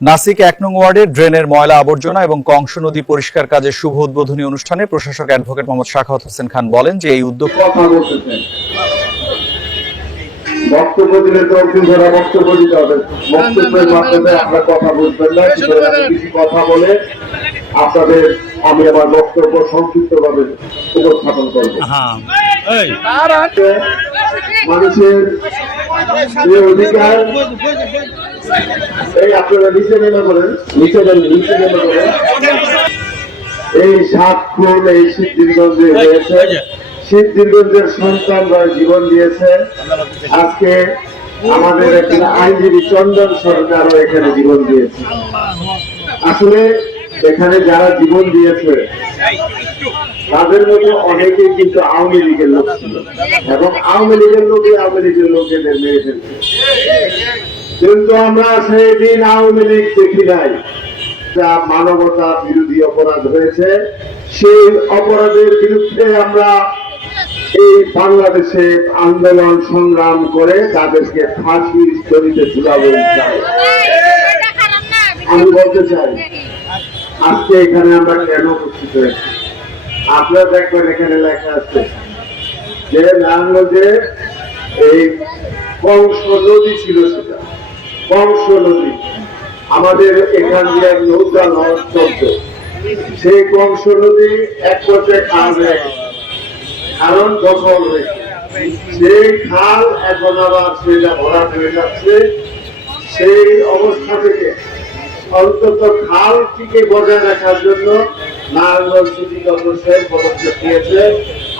নাসিক ১ নং ওয়ার্ডের ড্রেনের ময়লা আবর্জনা এবং কংস নদী পরিষ্কার কাজের শুভ উদ্বোধনী অনুষ্ঠানে প্রশাসক অ্যাডভোকেট মোহাম্মদ শাখাওয়াত হোসেন খান বলেন যে এই উদ্যোগ কথা বলতেছেন, বক্তব্য দিলে তো ধরা বক্তব্য দিতে হবে। বক্তব্যের মাধ্যমে আপনার কথা বুঝবেন না, কিছু কথা বলে আপনাদের আমি আমার বক্তব্য সংক্ষিপ্তভাবে উপস্থাপন করবো। মানুষের যে অধিকার, এই আপনারা নিচে নেমে বলেন, নিচে নেমে বলেন, এই 7 খুন এই সিদ্ধিরগঞ্জে হয়েছে। সিদ্ধিরগঞ্জের সন্তানরা জীবন দিয়েছে। আজকে আমাদের এখানে আইনজীবী চন্দন সরকারও এখানে জীবন দিয়েছে। আসলে এখানে যারা জীবন দিয়েছে তাদের মধ্যে অনেকেই কিন্তু আওয়ামী লীগের লোক ছিল এবং আওয়ামী লীগের লোকেদের মেরে ফেলছে। কিন্তু আমরা সেই দিন আওয়ামী লীগ দেখি নাই। যা মানবতা বিরোধী অপরাধ হয়েছে, সেই অপরাধের বিরুদ্ধে আমরা এই বাংলাদেশে আন্দোলন সংগ্রাম করে তাদেরকে ফাঁসির স্থলিতে ঝুলাবো। আমি বলতে চাই আজকে এখানে আমরা কেন উপস্থিত হয়েছি। আপনারা দেখবেন এখানে লেখা আছে যে নারায়ণগঞ্জে এই কংস নদী ছিল, সেটা কংস নদী আমাদের এখান দিয়ে নৌকা লঞ্চ চলত। সেই কংস নদী এক পর্যায়ে খাল হয়ে গেছে, কারণ দখল হয়েছে। সেই খাল এখন আবার সেটা ভরাট হয়ে যাচ্ছে। সেই অবস্থা থেকে অন্তত খালটিকে বজায় রাখার জন্য নারায়ণগঞ্জ সিটি কর্পোরেশন পদক্ষেপ নিয়েছে।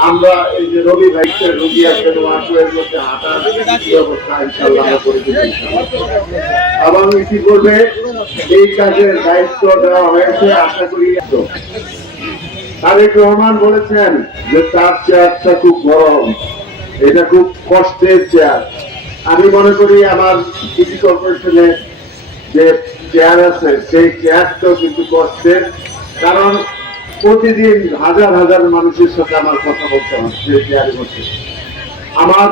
আমরা এই যে রবি ভাইকে রোগী আছে ওয়ার্ডের মধ্যে হাঁটার ব্যবস্থা ইনশাআল্লাহ করে দেব এবং ইতিপূর্বে এই কাজের দায়িত্ব দেওয়া হয়েছে। আশা করি তারেক রহমান বলেছেন যে তার চেয়ারটা খুব গরম, এটা খুব কষ্টের চেয়ার। আমি মনে করি আমার সিটি কর্পোরেশনে যে চেয়ার আছে সেই চেয়ারটাও কিন্তু কষ্টের, কারণ প্রতিদিন হাজার হাজার মানুষের সাথে আমার কথা বলতে হয়। সেই চেয়ারে বসে আমার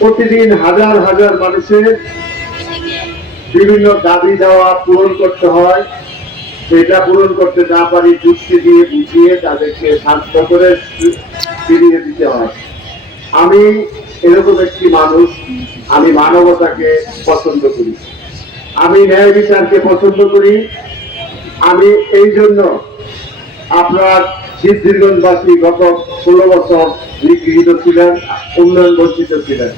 প্রতিদিন হাজার হাজার মানুষের বিভিন্ন দাবি দেওয়া পূরণ করতে হয়। সেটা পূরণ করতে না পারি যুক্তি দিয়ে বুঝিয়ে তাদেরকে শান্ত করে ফিরিয়ে দিতে হয়। আমি এরকম একটি মানুষ, আমি মানবতাকে পছন্দ করি, আমি ন্যায় বিচারকে পছন্দ করি। আমি এই জন্য আপনার সিদ্ধিরগঞ্জবাসী গত 16 বছর নিগৃহীত ছিলেন, উন্নয়ন বঞ্চিত ছিলেন।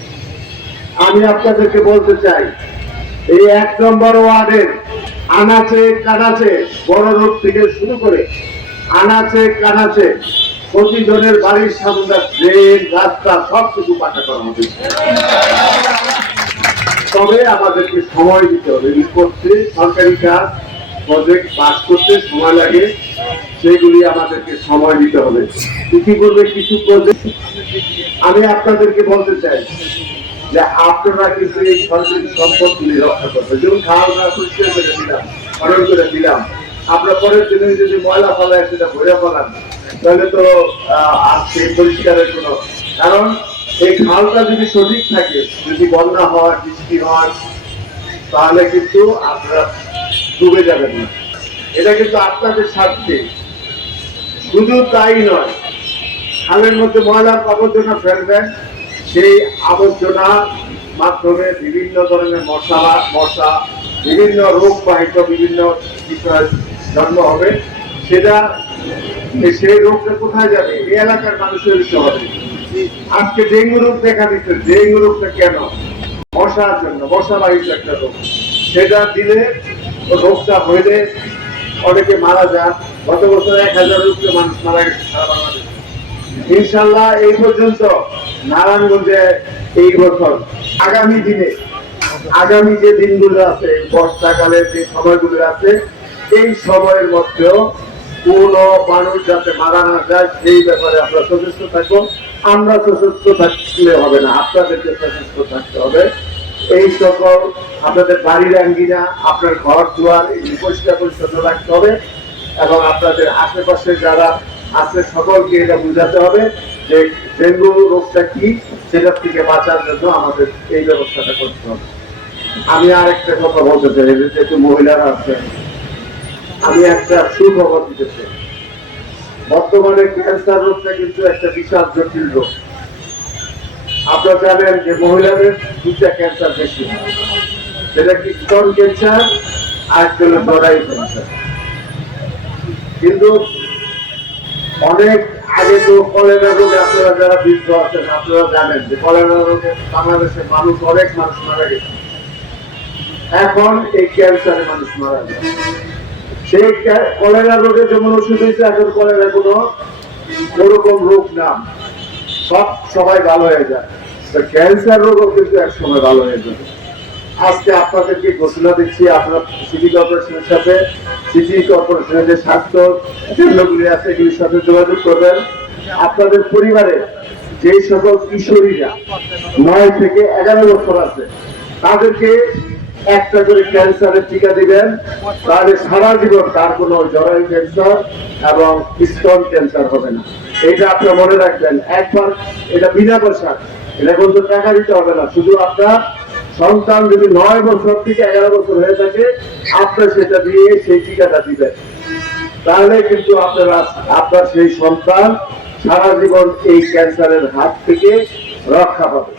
আমি আপনাদেরকে বলতে চাই এই 1 নম্বর ওয়ার্ডের আনাচে কানাচে বড় রোড থেকে শুরু করে আনাচে কানাচে প্রতিজনের বাড়ির সামনে ড্রেন রাস্তা সবকিছু পাকা করা হবে। তবে আমাদেরকে সময় দিতে হবে। করতে সরকারি কাজ প্রজেক্ট পাস করতে সময় লাগে, সেগুলি আমাদেরকে সময় দিতে হবে। ইতিপূর্বে কিছু প্রজেক্ট আমি আপনাদেরকে বলতে চাই যে আপনারা কিন্তু এই সরকারি সম্পদগুলি রক্ষা করবেন। যেমন খাওয়া পরিষ্কার করে দিলাম, খনন করে দিলাম, আপনার পরের দিনে যদি ময়লা ফলায় সেটা ভরে ফেলান, তাহলে তো আর সেই পরিষ্কারের কোনো কারণ। এই খালটা যদি সঠিক থাকে, যদি বন্যা হয় বৃষ্টি হয়, তাহলে কিন্তু আপনারা ডুবে যাবেন না। এটা কিন্তু আপনাদের স্বার্থে। শুধু তাই নয়, খালের মধ্যে ময়লার আবর্জনা ফেলবেন, সেই আবর্জনা মাধ্যমে বিভিন্ন ধরনের মশা বিভিন্ন রোগ বাহিত বিভিন্ন বিষয়ের জন্ম হবে। সেটা সেই রোগটা কোথায় যাবে? এই এলাকার মানুষের হবে। আজকে ডেঙ্গু রোগ দেখা দিচ্ছে। ডেঙ্গু রোগটা কেন? মশার জন্য, মশা বাহিত একটা রোগ। সেটা দিলে রোগটা হইলে অনেকে মারা যান। গত বছর 1000 উপরে মানুষ মারা গেছে সারা বাংলাদেশে। ইনশাল্লাহ এই পর্যন্ত নারায়ণগঞ্জে এই বছর আগামী দিনে আগামী যে দিনগুলো আছে, বর্ষাকালের যে সময়গুলো আছে, এই সময়ের মধ্যেও কোন মানুষ যাতে মারা না যায় সেই ব্যাপারে আমরা সচেষ্ট থাকবো। আমরা সচেষ্ট থাকলে হবে না, আপনাদেরকে সচেষ্ট থাকতে হবে। এই সকল আপনাদের বাড়ির আঙ্গিনা, আপনার ঘর দুয়ার এই পরিষ্কার পরিচ্ছন্ন রাখতে হবে এবং আপনাদের আশেপাশে যারা আছে সকলকে এটা বোঝাতে হবে যে ডেঙ্গু রোগটা কি, সেটার থেকে বাঁচার জন্য আমাদের এই ব্যবস্থাটা করতে হবে। আমি আরেকটা কথা বলতে চাই, যেহেতু মহিলারা আছে, আমি একটা সুখবর দিতে চাই। বর্তমানে ক্যান্সার রোগটা কিন্তু একটা বিশাল জটিল রোগ। আপনারা জানেন যে মহিলাদের দুটা ক্যান্সার বেশি হয়, সেটা কি স্তন ক্যান্সার আর একটা হলো জরায়ু ক্যান্সার। কিন্তু অনেক আগে তো কলেরা রোগে, আপনারা যারা বৃদ্ধ আছেন আপনারা জানেন যে কলেরা রোগে বাংলাদেশের অনেক মানুষ মারা গেছে। এখন এই ক্যান্সারে মানুষ মারা যায়। সেই কলেরা রোগে যেমন ওষুধ হয়েছে, এখন কলেরা কোনো ওরকম রোগ নাম, সবাই ভালো হয়ে যায়। ক্যান্সার রোগও কিন্তু এক সময় ভালো হয়ে যাবে। আজকে আপনাদেরকে ঘোষণা দিচ্ছি, আপনার সিটি কর্পোরেশনের সাথে, সিটি কর্পোরেশনের যে স্বাস্থ্য কেন্দ্রগুলি আছে এগুলির সাথে যোগাযোগ করবেন। আপনাদের পরিবারে যে সকল কিশোরীরা 9 থেকে 11 বছর আছে তাদেরকে একটা করে ক্যান্সারের টিকা দিবেন, তাহলে সারা জীবন তার কোনো জরায়ু ক্যান্সার এবং স্তন ক্যান্সার হবে না। এটা আপনার মনে রাখবেন। একবার এটা বিনা পয়সা, এটা কিন্তু টাকা দিতে হবে না। শুধু আপনার সন্তান যদি 9 বছর থেকে 11 বছর হয়ে থাকে, আপনার সেটা দিয়ে সেই টিকাটা দিবেন, তাহলে কিন্তু আপনার সেই সন্তান সারা জীবন এই ক্যান্সারের হাত থেকে রক্ষা পাবে।